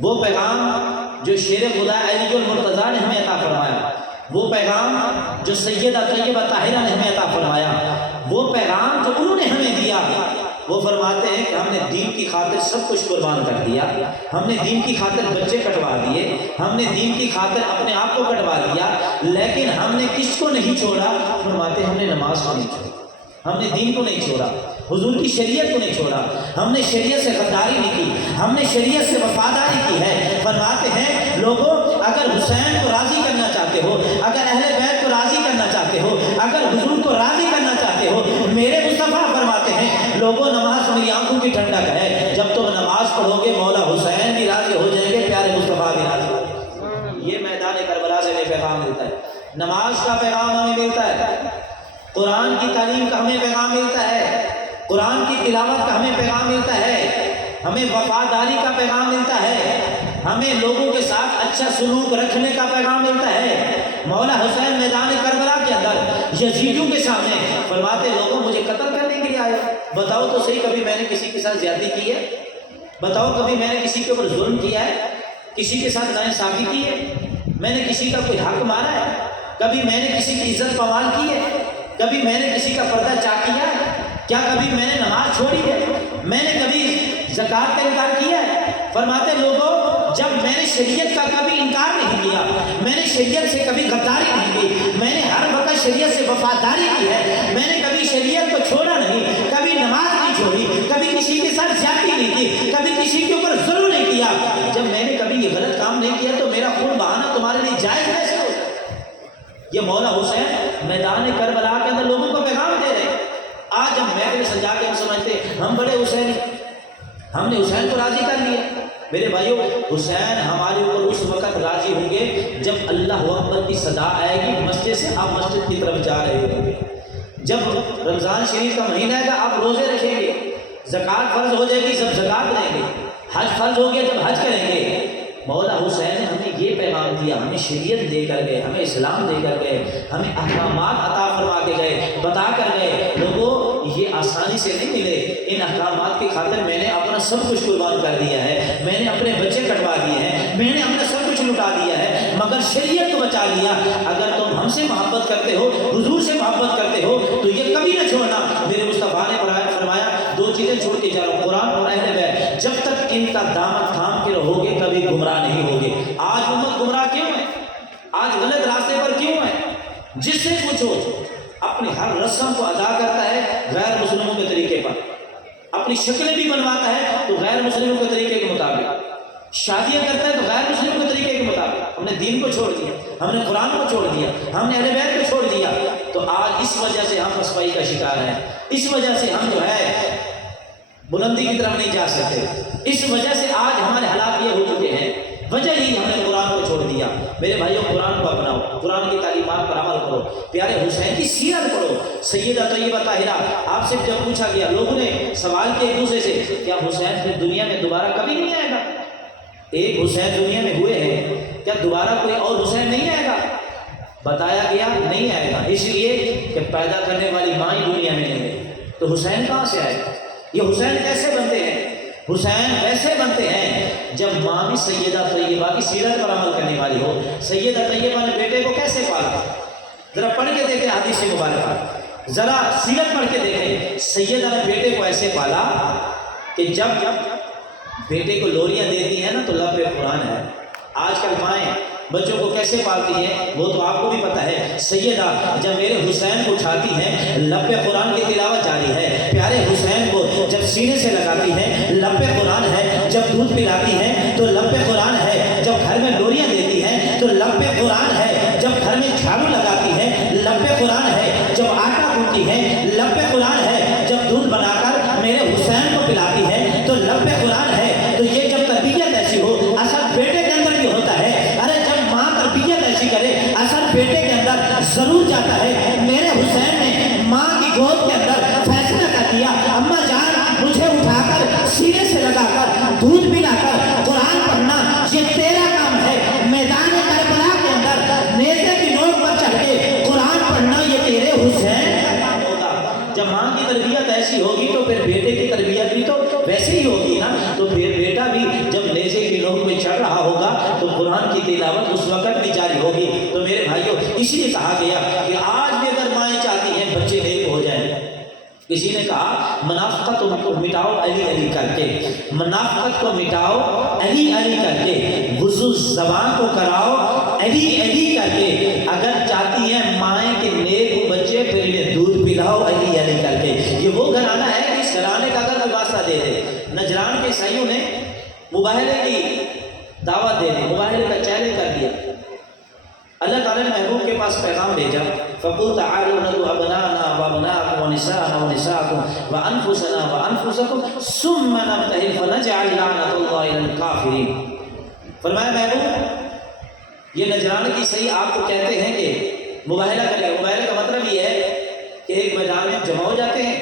وہ پیغام جو شیر خدا علی المرتضیٰ نے ہمیں عطا فرمایا، وہ پیغام جو سیدہ طیبہ طاہرہ نے ہمیں عطا فرمایا، وہ پیغام جو انہوں نے ہمیں دیا۔ وہ فرماتے ہیں کہ ہم نے دین کی خاطر سب کچھ قربان کر دیا، ہم نے دین کی خاطر بچے کٹوا دیے، ہم نے دین کی خاطر اپنے آپ کو کٹوا دیا، لیکن ہم نے کس کو نہیں چھوڑا؟ فرماتے ہیں ہم نے نماز کو نہیں چھوڑا، ہم نے دین کو نہیں چھوڑا، حضور کی شریعت کو نہیں چھوڑا، ہم نے شریعت سے غداری نہیں کی، ہم نے شریعت سے وفاداری کی ہے۔ فرماتے ہیں لوگوں اگر حسین کو راضی کرنا چاہتے ہو، اگر اہل بیت کو راضی کرنا چاہتے ہو، اگر حضور کو راضی کرنا چاہتے ہو، میرے مصطفیٰ فرماتے ہیں لوگوں نماز میری آنکھوں کی ٹھنڈک ہے، جب تم نماز پڑھو گے مولا حسین بھی راضی ہو جائیں گے، پیارے مصطفیٰ بھی راضی ہو جائیں گے۔ یہ میدان کربلا سے ہمیں پیغام ملتا ہے، نماز کا پیغام ہمیں ملتا ہے، قرآن کی تعلیم کا ہمیں پیغام ملتا ہے، قرآن کی تلاوت کا ہمیں پیغام ملتا ہے، ہمیں وفاداری کا پیغام ملتا ہے، ہمیں لوگوں کے ساتھ اچھا سلوک رکھنے کا پیغام ملتا ہے۔ مولا حسین میدان کربلا کے اندر یزیدیوں کے سامنے فرماتے لوگوں مجھے قتل کرنے کے لیے آئے، بتاؤ تو صحیح کبھی میں نے کسی کے ساتھ زیادتی کی ہے؟ بتاؤ کبھی میں نے کسی کے اوپر ظلم کیا ہے؟ کسی کے ساتھ ناانصافی کی ہے؟ میں نے کسی کا کوئی حق مارا ہے؟ کبھی میں نے کسی کی عزت پامال کی ہے؟ کبھی میں نے کسی کا پردہ چاک کیا ہے؟ کیا کبھی میں نے نماز چھوڑی ہے؟ میں نے کبھی زکوٰۃ کا انکار کیا ہے؟ فرماتے لوگوں جب میں نے شریعت کا کبھی انکار نہیں کیا، میں نے شریعت سے کبھی غداری نہیں کی، میں نے ہر وقت شریعت سے وفاداری کی ہے، میں نے کبھی شریعت کو چھوڑا نہیں، کبھی نماز نہیں چھوڑی، کبھی کسی کے ساتھ زیادتی نہیں کی، کبھی کسی کے اوپر ظلم نہیں کیا، جب میں نے کبھی یہ غلط کام نہیں کیا تو میرا خون بہانا تمہارے لیے جائز کیسے ہو؟ یہ مولا حسین میدان کربلا کے اندر لوگوں کو پیغام دے رہے ہیں۔ آج ہم محفل سجا کے ہم سمجھتے ہیں ہم بڑے حسین، ہم نے حسین کو راضی کر لیا۔ میرے بھائیوں حسین ہمارے اوپر اس وقت راضی ہوں گے جب اللہ اکبر کی صدا آئے گی، مسجد سے آپ مسجد کی طرف جا رہے ہوں گے، جب رمضان شریف کا مہینہ ہے گا آپ روزے رکھیں گے، زکوٰۃ فرض ہو جائے گی سب زکوٰۃ دیں گے، حج فرض ہو گیا جب حج کریں گے۔ مولا حسین نے ہمیں یہ پیغام دیا، ہمیں شریعت دے کر گئے، ہمیں اسلام دے کر گئے، ہمیں احکامات عطا فرما کے گئے، بتا کر گئے لوگوں یہ آسانی سے نہیں ملے، ان احکامات کی خاطر میں نے اپنا سب کچھ قربان کر دیا ہے، میں نے اپنے بچے کٹوا دیے ہیں، میں نے اپنا سب کچھ کچھ لٹا دیا ہے مگر شریعت کو بچا لیا۔ اگر تم ہم سے محبت کرتے ہو، حضور سے محبت کرتے ہو تو یہ کبھی نہ چھوڑنا۔ میرے مصطفیٰ نے فرمایا دو چیزیں چھوڑ کے چلو، قرآن اور اہل بیت، جب تک ان کا دامن تھام کے رہو گے کبھی گمراہ نہیں ہوگے۔ آج امت گمراہ کیوں ہے؟ آج غلط راستے پر کیوں ہے؟ جس سے پوچھو اپنی ہر رسم کو ادا کرتا ہے غیر مسلموں کے طریقے پر، اپنی شکلیں بھی بنواتا ہے تو غیر مسلموں کے طریقے کے مطابق، شادیاں کرتا ہے تو غیر مسلموں کے طریقے کے مطابق۔ ہم نے دین کو چھوڑ دیا، ہم نے قرآن کو چھوڑ دیا، ہم نے اہل بیت کو چھوڑ دیا، تو آج اس وجہ سے ہم رسوائی کا شکار ہیں، اس وجہ سے ہم جو ہے بلندی کی طرف نہیں جا سکتے، اس وجہ سے آج ہمارے حالات یہ ہو چکے ہیں، وجہ ہی ہم نے قرآن کو چھوڑ دیا۔ میرے بھائیوں، قرآن کو اپناؤ، قرآن کی تعلیمات پر عمل کرو، پیارے حسین کی سیرت پڑھو۔ سیدہ طیبہ طاہرہ، آپ سے جب پوچھا گیا، لوگوں نے سوال کیا ایک دوسرے سے، کیا حسین پھر دنیا میں دوبارہ کبھی نہیں آئے گا؟ ایک حسین دنیا میں ہوئے ہیں، کیا دوبارہ کوئی اور حسین نہیں آئے گا؟ بتایا گیا نہیں آئے گا، اس لیے کہ پیدا کرنے والی ماں ہی دنیا میں نہیں ہے، تو حسین کہاں سے آئے گا؟ یہ حسین کیسے بنتے ہیں؟ حسین ویسے بنتے ہیں جب ماں بھی سیدہ طیبہ کی سیرت پر عمل کرنے والی ہو۔ سیدہ طیبہ نے بیٹے کو کیسے پالا؟ ذرا پڑھ کے دیکھیں حدیث مبارکہ، ذرا سیرت پڑھ کے دیکھیں۔ سیدہ نے بیٹے کو ایسے پالا کہ جب بیٹے کو لوریاں دیتی ہیں نا تو لب پہ قرآن ہے۔ آج کل مائیں بچوں کو کیسے پالتی ہیں وہ تو آپ کو بھی پتہ ہے۔ سیدہ جب میرے حسین کو اٹھاتی ہیں لب پہ قرآن کی تلاوت جاری ہے، پیارے حسین کو جب سینے سے لگاتی ہیں لب پہ قرآن ہے، جب دودھ پلاتی ہیں تو لب پہ قرآن ہے، جب گھر میں لوریاں دیتی ہیں تو لب پہ قرآن ہے، جب گھر میں جھاڑو لگاتی ہیں لب پہ قرآن ہے، جب آٹا گوندتی ہیں لب پہ قرآن ہے، جب دودھ بنا کر میرے حسین کو پلاتی ہے تو لب پہ قرآن ہے۔ تو یہ جب تربیت ایسی ہو، اثر بیٹے کے اندر بھی ہوتا ہے۔ ارے جب ماں تربیت ایسی کرے اثر بیٹے کے اندر ضرور جاتا ہے۔ میرے حسین نے ماں کی گود کے اندر فیصلہ کر دیا، اماں جان مجھے اٹھا کر سینے سے لگا کر دودھ پلا کر قرآن پڑھنا یہ تیرا کام ہے، میدان کربلا کے اندر نیزے کی نوک پر چڑھ کے قرآن پڑھنا یہ تیرے حسین کا کام ہوگا۔ جب ماں کی تربیت ایسی ہوگی تو پھر بیٹے کی تربیت بھی تو ویسے ہی ہوگی نا، تو پھر بیٹا بھی جب نیزے کی نوک پہ چڑھ رہا ہوگا تو قرآن کی تلاوت اس وقت بھی جاری ہوگی۔ تو میرے بھائیوں، اسی لیے کہا گیا کہ آج بھی اگر مائیں چاہتی ہیں بچے نیک ہو جائیں، کسی نے کہا منافقت کو مٹاؤ علی علی کر کے، منافقت کو مٹاؤ علی علی کر کے، وضو زبان کو کراؤ علی علی کر کے۔ اگر چاہتی ہیں مائیں کے نیک بچے پھر انہیں دودھ پلاؤ علی علی کر کے۔ یہ وہ گھرانہ ہے کہ اس گھرانے کا اگر کوئی واسطہ دے دے، نجران کے عیسائیوں نے مباہلے کی دعوت دے دی، مباہلے کا چیلنج کر دیا۔ اللہ تعالیٰ نے محبوب کے پاس پیغام بھیجا، فَقُلْ تَعَالُوا نَدْعُ أَبْنَاءَنَا وَأَبْنَاءَكُمْ وَنِسَاءَنَا وَنِسَاءَكُمْ وَأَنفُسَنَا وَأَنفُسَكُمْ ثُمَّ نَبْتَهِلْ فَنَجْعَلْ لَعْنَةَ اللَّهِ عَلَى الْكَافِرِينَ۔ فرمایا محبوب یہ نجران کی صحیح آپ کو کہتے ہیں کہ مباہلہ کریں۔ مباہلہ کا مطلب یہ ہے کہ ایک میدان میں جمع ہو جاتے ہیں،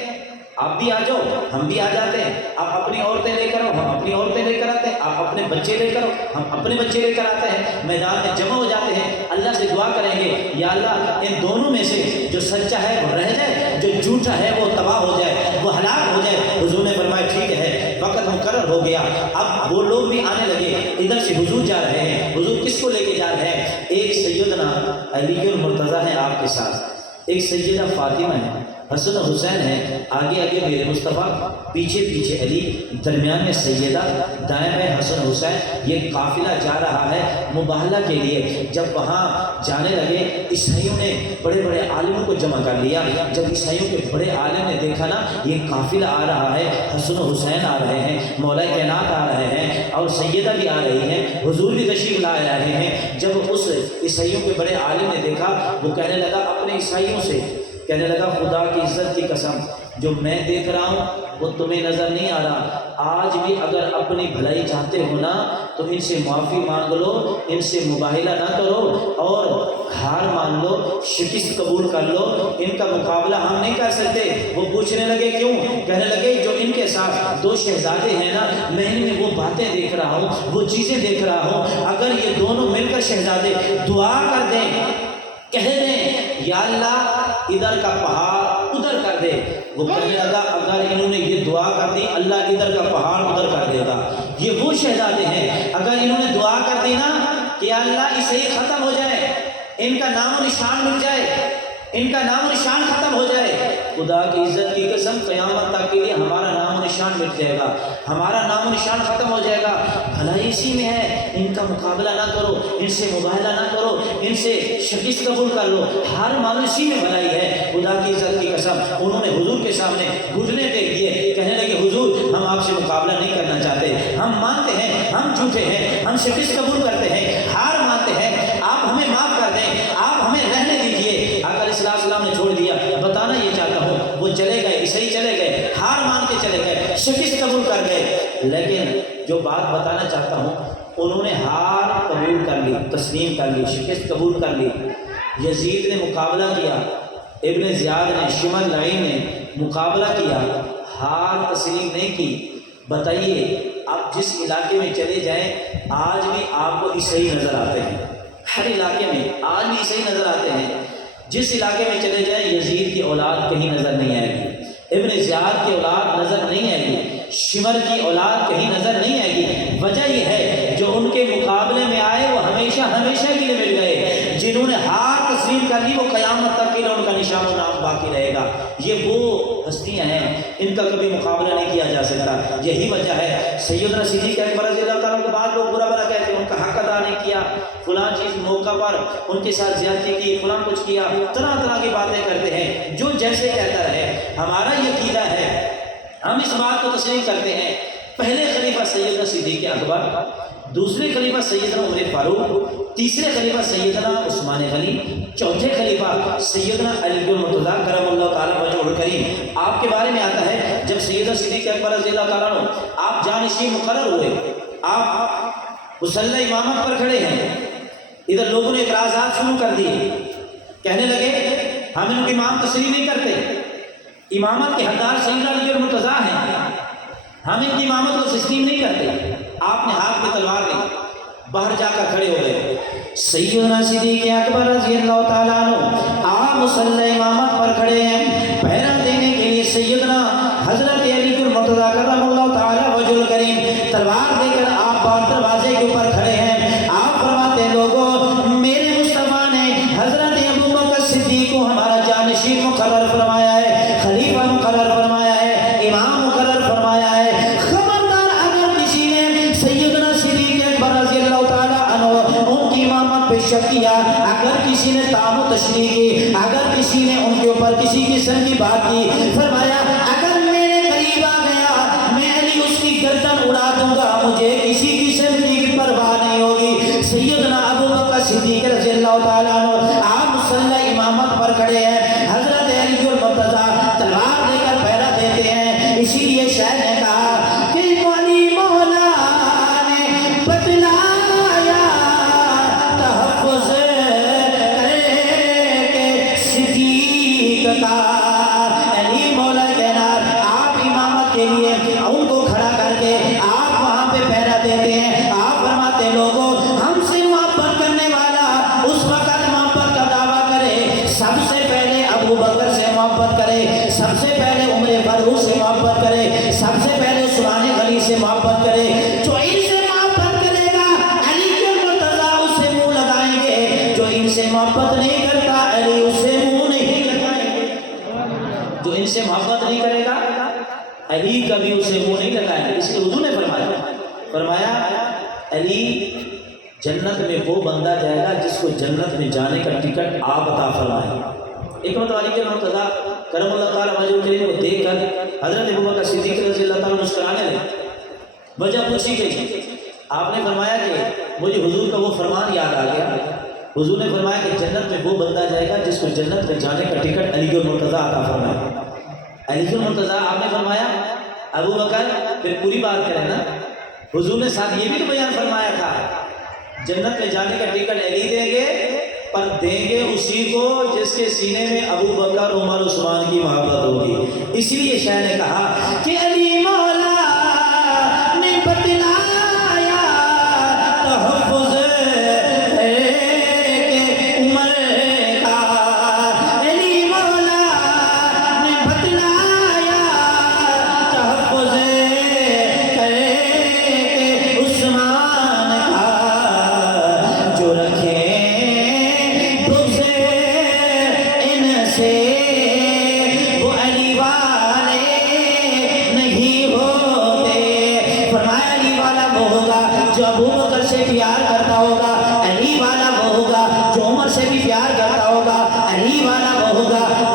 آپ بھی آ جاؤ ہم بھی آ جاتے ہیں، آپ اپنی عورتیں لے کر آؤ ہم اپنی عورتیں لے کر آتے ہیں، آپ اپنے بچے لے کر آؤ ہم اپنے بچے لے کر آتے ہیں، میدان میں جمع ہو جاتے ہیں، اللہ سے دعا کریں گے یا اللہ ان دونوں میں سے جو سچا ہے وہ رہ جائے، جو جھوٹا ہے وہ تباہ ہو جائے، وہ ہلاک ہو جائے۔ حضور نے فرمایا ٹھیک ہے، وقت مقرر ہو گیا۔ اب وہ لوگ بھی آنے لگے، ادھر سے حضور جا رہے ہیں۔ حضور کس کو لے کے جا رہے ہیں؟ ایک سیدنا علی المرتضیٰ ہیں آپ کے ساتھ، ایک سیدہ فاطمہ ہے، حسن حسین ہے، آگے آگے میرے مصطفیٰ، پیچھے پیچھے علی، درمیان میں سیدہ، دائیں بائیں حسن حسین۔ یہ قافلہ جا رہا ہے مباہلہ کے لیے۔ جب وہاں جانے لگے عیسائیوں نے بڑے بڑے عالموں کو جمع کر لیا۔ جب عیسائیوں کے بڑے عالم نے دیکھا نا یہ قافلہ آ رہا ہے، حسن حسین آ رہے ہیں، مولا کائنات آ رہے ہیں اور سیدہ بھی آ رہی ہیں، حضور بھی تشریف لا رہے ہیں۔ جب اس عیسائیوں کے بڑے عالم نے دیکھا وہ کہنے لگا اپنے عیسائیوں سے، کہنے لگا خدا کی عزت کی قسم جو میں دیکھ رہا ہوں وہ تمہیں نظر نہیں آ رہا۔ آج بھی اگر اپنی بھلائی چاہتے ہو نا تو ان سے معافی مانگ لو، ان سے مباہلہ نہ کرو اور ہار مان لو، شکست قبول کر لو، ان کا مقابلہ ہم نہیں کر سکتے۔ وہ پوچھنے لگے کیوں؟ کہنے لگے جو ان کے ساتھ دو شہزادے ہیں نا میں ان میں وہ باتیں دیکھ رہا ہوں، وہ چیزیں دیکھ رہا ہوں، اگر یہ دونوں مل کر شہزادے دعا کر دیں، کہہ دیں یا اللہ ادھر کا پہاڑ ادھر کر دے، وہ کہنے لگا اگر انہوں نے یہ دعا کر دی اللہ ادھر کا پہاڑ ادھر کر دے گا۔ یہ وہ شہزادے ہیں اگر انہوں نے دعا کر دی نا کہ کہ یا اللہ اسے ہی ختم ہو جائے، ان کا نام و نشان مٹ جائے، ان کا نام و نشان ختم ہو جائے۔ خدا کی عزت کی قسم قیامت تک کے لیے ہمارا نام و نشان مٹ جائے گا، ہمارا نام و نشان ختم ہو جائے گا۔ بھلائی اسی میں ہے، ان کا مقابلہ نہ کرو، ان سے مباہلہ نہ کرو، ان سے شکست قبول کر لو، ہار مانو، اسی میں بھلائی ہے۔ خدا کی عزت کی قسم انہوں نے حضور کے سامنے گھٹنے ٹیک دیے، کہنے لگے حضور ہم آپ سے مقابلہ نہیں کرنا چاہتے، ہم مانتے ہیں ہم جھوٹے ہیں، ہم شکست قبول کرتے ہیں، ہار مانتے ہیں، آپ ہمیں معاف کر دیں، آپ ہمیں رہنے دیجیے۔ آقا علیہ السلام نے چھوڑ دیا، بتانا یہ چاہتا ہوں وہ چلے گئے، عیسائی چلے گئے، ہار مان کے چلے گئے، شکست قبول کر گئے۔ لیکن جو بات بتانا چاہتا ہوں، انہوں نے ہار قبول کر لی، تسلیم کر لی، شکست قبول کر لی۔ یزید نے مقابلہ کیا، ابن زیاد نے، شمر لعین نے مقابلہ کیا، ہار تسلیم نہیں کی۔ بتائیے آپ جس علاقے میں چلے جائیں آج بھی آپ کو عیسائی نظر آتے ہیں، ہر علاقے میں آج بھی عیسائی نظر آتے ہیں۔ جس علاقے میں چلے جائیں یزید کی اولاد کہیں نظر نہیں آئے گی، ابن زیاد کی اولاد نظر نہیں آئے گی، شمر کی اولاد کہیں نظر نہیں آئے گی۔ وجہ یہ ہے جو ان کے مقابلے میں آئے وہ ہمیشہ ہمیشہ کے لیے مل گئے، جنہوں نے ہار تسلیم کر لی وہ قیامت تک کے لیے ان کا نشان و نام باقی رہے گا۔ یہ وہ ہستیاں ہیں ان کا کبھی مقابلہ نہیں کیا جا سکتا۔ یہی وجہ ہے سیدنا صدیق اکبر رضی اللہ تعالیٰ کے بعد لوگ برا بھلا کہتے ہیں ان کا حق ادا نہیں کیا، فلاں چیز موقع پر ان کے ساتھ زیادتی کی، فلاں کچھ کیا، طرح طرح کی باتیں کرتے ہیں۔ جو جیسے کہتا رہے، ہمارا یہ عقیدہ ہے، ہم اس بات کو تسلیم کرتے ہیں پہلے خلیفہ سیدنا صدیق اکبر، دوسرے خلیفہ سیدنا عمر فاروق، تیسرے خلیفہ سیدنا عثمان غنی، چوتھے خلیفہ سیدنا علی المرتضیٰ کرم اللہ تعالیٰ وجہہ الکریم۔ آپ کے بارے میں آتا ہے جب سیدنا صدیق اکبر رضی اللہ تعالیٰ عنہ آپ جانشین مقرر ہوئے، آپ مصلی امامت پر کھڑے ہیں، ادھر لوگوں نے اعتراضات شروع کر دیے، کہنے لگے ہم ان کو امام تسلیم نہیں کرتے، امامت کے حقدار سیدنا علی المرتضیٰ ہیں، ہم ان کی امامت کو تسلیم نہیں کرتے۔ آپ نے ہاتھ میں تلوار لی، باہر جا کر کھڑے ہو گئے۔ سیدنا صدیق اکبر رضی اللہ تعالیٰ عنہ آپ مصلی امامت پر کھڑے ہیں، پہرا دینے کے لیے سیدنا حضرت علی المرتضیٰ کرم اللہ تعالیٰ وجہ الکریم تلوار دے کر آپ باہر دروازے کے اوپر کھڑے ہیں۔ آپ فرماتے ہیں لوگوں میرے مصطفیٰ نے حضرت ابو بکر صدیق کو ہمارا جانشین مقرر فرمایا ہے، خلیفہ مقرر فرمایا ہے، امام مقرر فرمایا ہے۔ خبردار اگر کسی نے سیدنا صدیق اکبر رضی اللہ تعالیٰ عنہ ان کی امامت پہ شک کیا، اگر کسی نے تعام و تشریح کی، اگر کسی نے ان کے اوپر کسی قسم کی بات کی، فرمایا اگر میرے قریب آ گیا میں علی اس کی گردن اڑا دوں گا، مجھے کسی قسم کی پرواہ نہیں ہوگی۔ سیدنا ابو بکر صدیق رضی اللہ تعالیٰ عنہ آپ مصلی امامت پر کھڑے ہیں، حضرت علی المرتضیٰ تلوار لے کر پہرا دیتے ہیں۔ اسی لیے شاعر نے کہا کہ علی مولا نے بتلایا تحفظ کرے کہ صدیق کا، علی مولا کہنا آپ امامت کے لیے ان کو کھڑا کر کے آپ وہاں پہ پہرا دیتے ہیں۔ آپ فرماتے لوگوں ہم سے محبت کرنے والا اس وقت محبت کا دعویٰ کرے، سب سے پہلے ابو بکر سے محبت کرے، سب سے پہلے عمر فاروق سے محبت کرے، سب سے پہلے عثمان غنی سے محبت کرے۔ جو ان سے محبت کرے گا علی المرتضیٰ اس سے منہ لگائیں گے، جو ان سے محبت نہیں کرتا علی اس سے منہ نہیں لگائیں گے۔ جو ان سے محبت نہیں کرے گا علی کبھی اسے منہ نہیں لگائیں گے۔ اس کے حضور نے فرمایا علی جنت میں وہ بندہ جائے گا جس کو جنت میں جانے کا ٹکٹ آپ عطا فرمائیں۔ ایک مرتبہ علی المرتضیٰ کرم اللہ تعالیٰ وجہ الکریم کو دیکھ کر حضرت ابو بکر صدیق رضی اللہ تعالیٰ مسکرانے لگے۔ وجہ پوچھی گئی، آپ نے فرمایا کہ مجھے حضور کا وہ فرمان یاد آ گیا، حضور نے فرمایا کہ جنت میں وہ بندہ جائے گا جس کو جنت میں جانے کا ٹکٹ علی المرتضیٰ عطا فرمائے۔ علی المرتضیٰ آپ نے فرمایا ابو بکر پھر پوری بات کریں نا، حضور نے ساتھ یہ بھی تو بیان فرمایا تھا جنت میں جانے کا ٹکٹ علی دیں گے، پر دیں گے اسی کو جس کے سینے میں ابو بکر عمر عثمان کی محبت ہوگی۔ اسی لیے شاہ نے کہا کہ علی مولا نے بتلایا تحفظ عمر کا، علی مولا نے بتلایا تحفظ عثمان کا،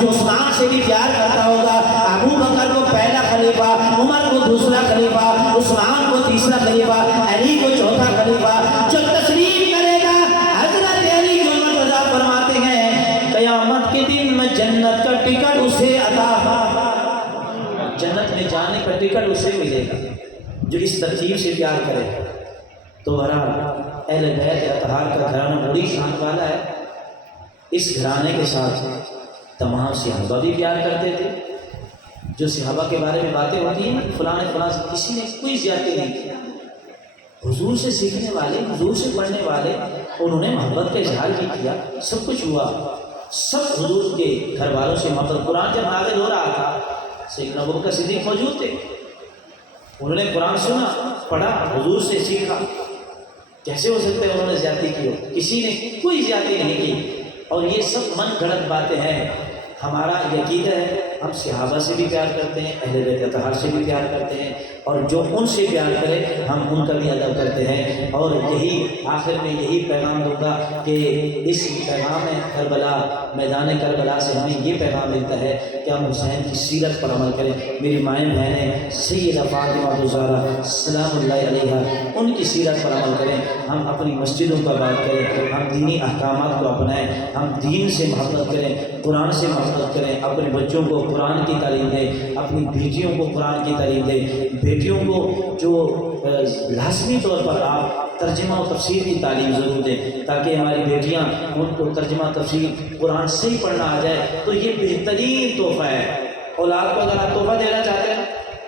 جو عثمان سے بھی پیار کرتا ہوگا، ابو بکر کو پہلا خلیفہ، عمر کو دوسرا خلیفہ، عثمان کو تیسرا خلیفہ، علی کو چوتھا خلیفہ، جو تسلیم کرے گا حضرت علی جو مرتضیٰ فرماتے ہیں قیامت کے دن میں جنت کا ٹکٹ اسے عطا، جنت میں جانے کا ٹکٹ اسے ملے گا جو اس ترتیب سے پیار کرے گا۔ تو بہرحال اہل بیت اطہار کا گھرانہ بڑی شان والا ہے۔ اس گھرانے کے ساتھ تمام صحابہ بھی پیار کرتے تھے۔ جو صحابہ کے بارے میں باتیں ہوتی ہیں فلاں فلاں سے کسی نے کوئی زیادتی نہیں کی، حضور سے سیکھنے والے، حضور سے پڑھنے والے، انہوں نے محبت کا اظہار بھی کیا، سب کچھ ہوا، سب حضور کے گھر والوں سے محبت۔ قرآن جب نازل ہو رہا تھا سیدنا ابوبکر صدیق موجود تھے، انہوں نے قرآن سنا، پڑھا، حضور سے سیکھا۔ کیسے ہو سکتا ہے انہوں نے زیادتی کی ہو؟ کسی نے کوئی زیادتی نہیں کی، اور یہ سب من گھڑت باتیں ہیں۔ ہمارا عقیدہ ہے ہم صحابہ سے بھی پیار کرتے ہیں، اہل بیت اطہار سے بھی پیار کرتے ہیں، اور جو ان سے پیار کرے ہم ان کا بھی ادب کرتے ہیں۔ اور یہی آخر میں یہی پیغام دوں گا کہ اس پیغام کربلا، میدان کربلا سے ہمیں یہ پیغام ملتا ہے کہ ہم حسین کی سیرت پر عمل کریں۔ میری مائیں بہنیں سیدہ فاطمہ زہرا سلام اللہ علیہا، ان کی سیرت پر عمل کریں، ہم اپنی مسجدوں کا بات کریں، ہم دینی احکامات کو اپنائیں، ہم دین سے محبت کریں، قرآن سے محبت کریں، اپنے بچوں کو قرآن کی تعلیم دیں، اپنی بیٹیوں کو قرآن کی تعلیم دیں، بیٹیوں کو جو لازمی طور پر آپ ترجمہ و تفسیر کی تعلیم ضرور دیں، تاکہ ہماری بیٹیاں ان کو ترجمہ تفسیر قرآن سے ہی پڑھنا آ جائے۔ تو یہ بہترین تحفہ ہے۔ اولاد کو اگر آپ تحفہ دینا چاہتے ہیں،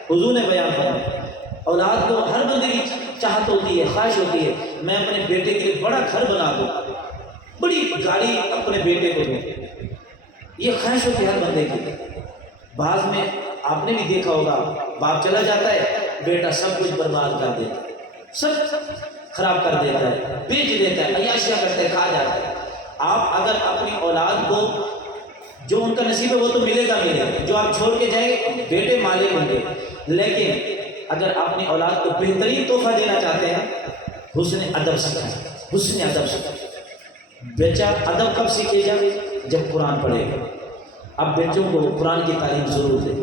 حضور نے بیان فرمایا، اولاد کو ہر بندے کی چاہت ہوتی ہے، خواہش ہوتی ہے میں اپنے بیٹے کے لیے بڑا گھر بنا دوں، بڑی گاڑی اپنے بیٹے کو دوں، یہ خواہش ہوتی ہے ہر بندے کی۔ بعض میں آپ نے بھی دیکھا ہوگا، باپ چلا جاتا ہے، بیٹا سب کچھ برباد کر دیتا ہے، سب خراب کر دیتا ہے، بیچ دیتا ہے، عیاشیاں کرتے کھا جاتا ہے۔ آپ اگر اپنی اولاد کو جو ان کا نصیب ہے وہ تو ملے گا، جو آپ چھوڑ کے جائیں بیٹے مالک ہوں گے، لیکن اگر اپنی اولاد کو بہترین تحفہ دینا چاہتے ہیں حسن ادب سکھائیں، حسن ادب سکھائیں۔ بچہ ادب کب سیکھے گا؟ جب قرآن پڑھے گا۔ اب بیٹوں کو قرآن کی تعلیم ضرور دیں،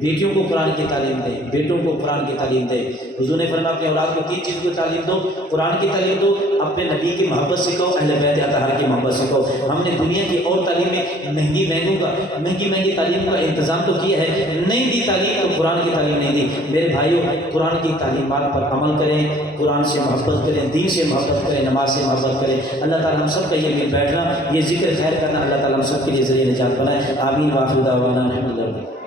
بیٹیوں کو قرآن کی تعلیم دیں، بیٹوں کو قرآن کی تعلیم دیں۔ حضور نے فرمایا اپنے اولاد کو 3 چیز کی تعلیم دو، قرآن کی تعلیم دو، اپنے نبی کی محبت سکھاؤ، اہل بیت اطہار کی محبت سکھاؤ۔ ہم نے دنیا کی اور تعلیم میں مہنگی تعلیم کا انتظام تو کیا ہے، نہیں دی تعلیم تو قرآن کی تعلیم نہیں دی۔ میرے بھائیوں، قرآن کی تعلیمات پر عمل کریں، قرآن سے محبت کریں، دین سے محبت کریں، نماز سے محبت کریں۔ اللہ تعالیٰ ہم سب کا یہ مل بیٹھنا، یہ ذکر خیر کرنا، اللہ تعالیٰ ہم سب کے لیے ذریعہ نجات بنائے۔ آمین۔ وآخر دعوانا الحمدللہ۔